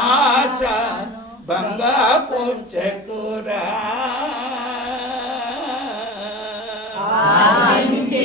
ఆశ భంగపుచ్చకురా చెకురా ఆశించి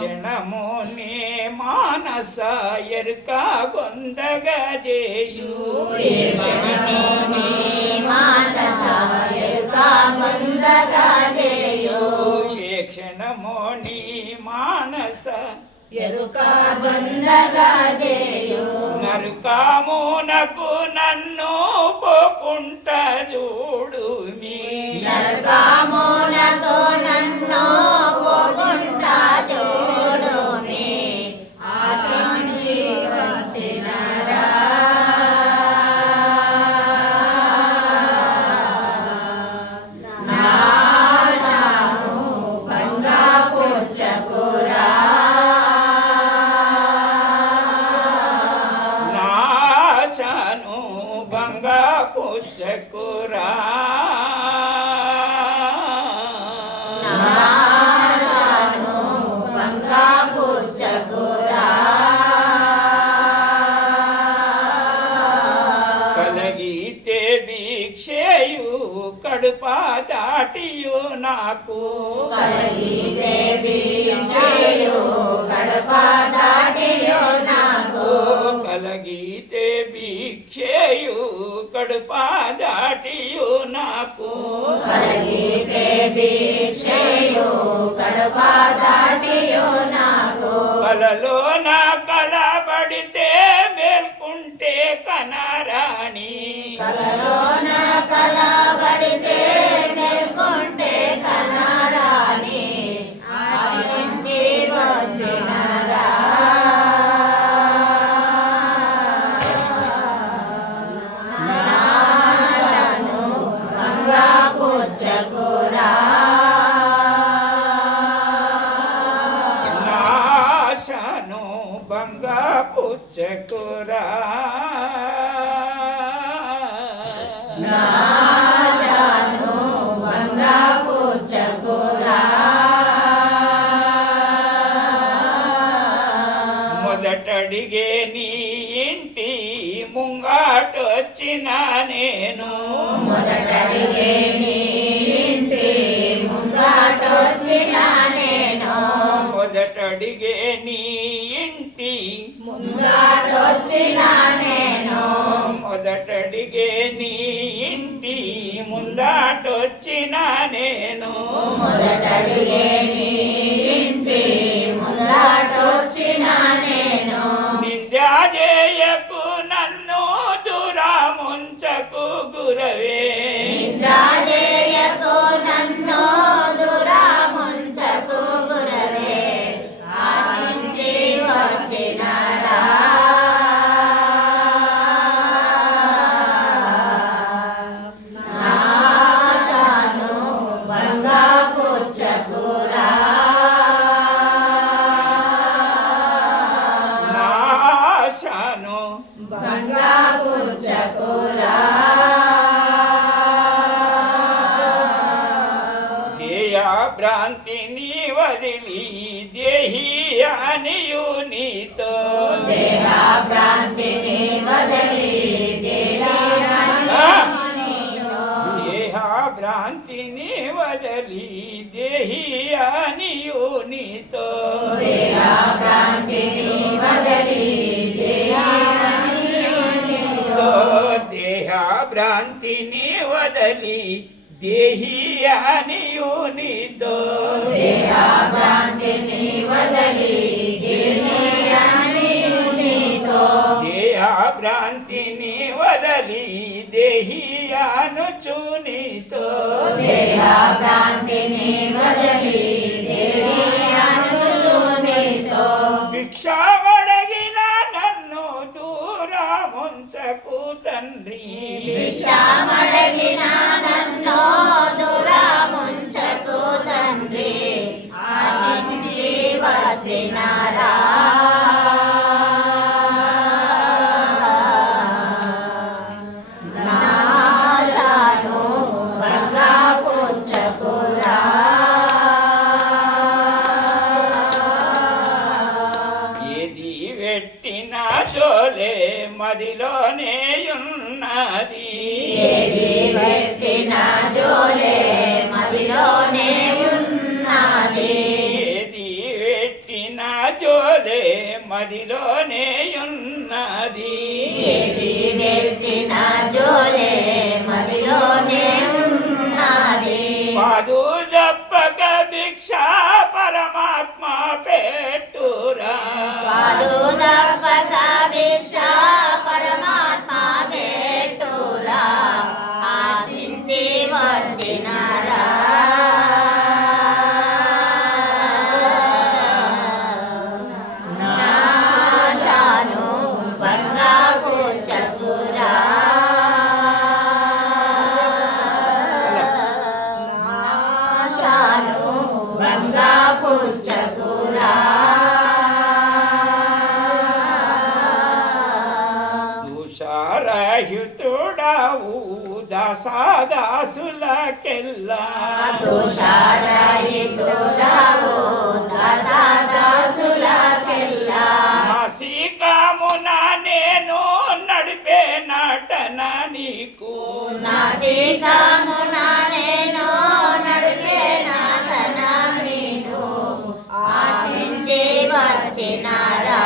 క్షణము నీ మానస ఎరుక చేయు ఏ క్షణము నీ మానస ఎరుక బందగా చేయు నరుకామునకు నన్ను పోకుంట చూడు మీ నరకామునకు অবন্তা জোড়। దాటియు నాకు. కలిగితే విషయు కడప దాటియో నాకు కలగితే భిక్షయు కడుప దాటియు నాకు. కలలో నా కలబడితే మేల్కుంటే కనరాణి. కలలోన కలబడితే మొదటడిగే నీ ఇంటి ముంగాటొచ్చిన నేను. మొదటడిగే నీ ఇంటి ముంగాటొచ్చిన నేను. మొదటడిగే నీ ఇంటి ముంగాటొచ్చిన నేను. మొదటడిగే నీ ఇంటి ముందాటొచ్చిన నేను. మొదటడిగే నీ ఇంటి ముంగాటొచ్చిన భ్రాంతిని వదిలి దేహి అనియు నీతో. భ్రాంతిని వదలి దేహి అనియు నీతో. దేహ భ్రాంతిని వదలి తో దేహ భ్రాంతిని వదలి దేహి అనియు నీతో దేహ వదలి దేహి అనుచు నీతో మదిలోనే ఉన్నది. ఏది పెట్టిన జోలే మదిలోనే ఉన్నది ఏది పెట్టిన జోలే మదిలోనే దశాదాసులకెల్లా తుషారహితుడవు దశాదాసులకెల్లా నాసికామున నేను నడిపే నటన నీకు. నాసికామున నేను నడిపే నాటన నేను ఆశించి వచ్చినారా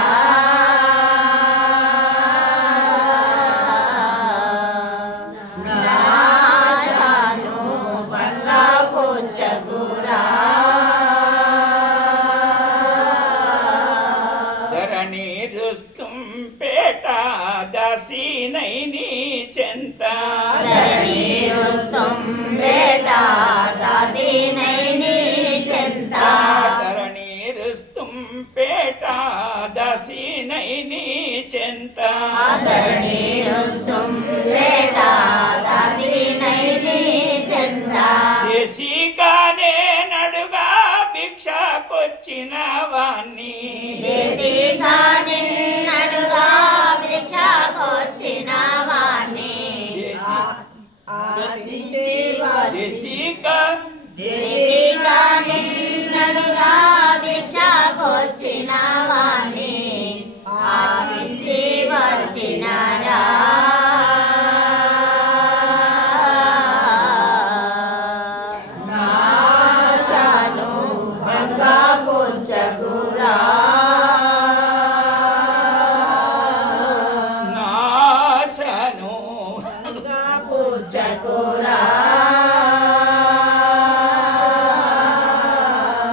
భిక్షకొచ్చిన వాణ్ణి భిక్షకొచ్చిన వాణ్ణి దేశిక దేశికాని నడుగా భిక్షకొచ్చిన వాణ్ణి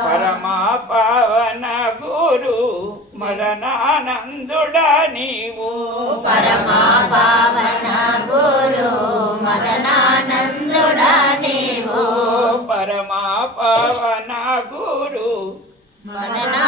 పరమా పవన గురు మదనానందుడ నీవు. పరమా పావన గురు మదనానందుడా నీవు. పరమా పవన గురు మదనానందుడా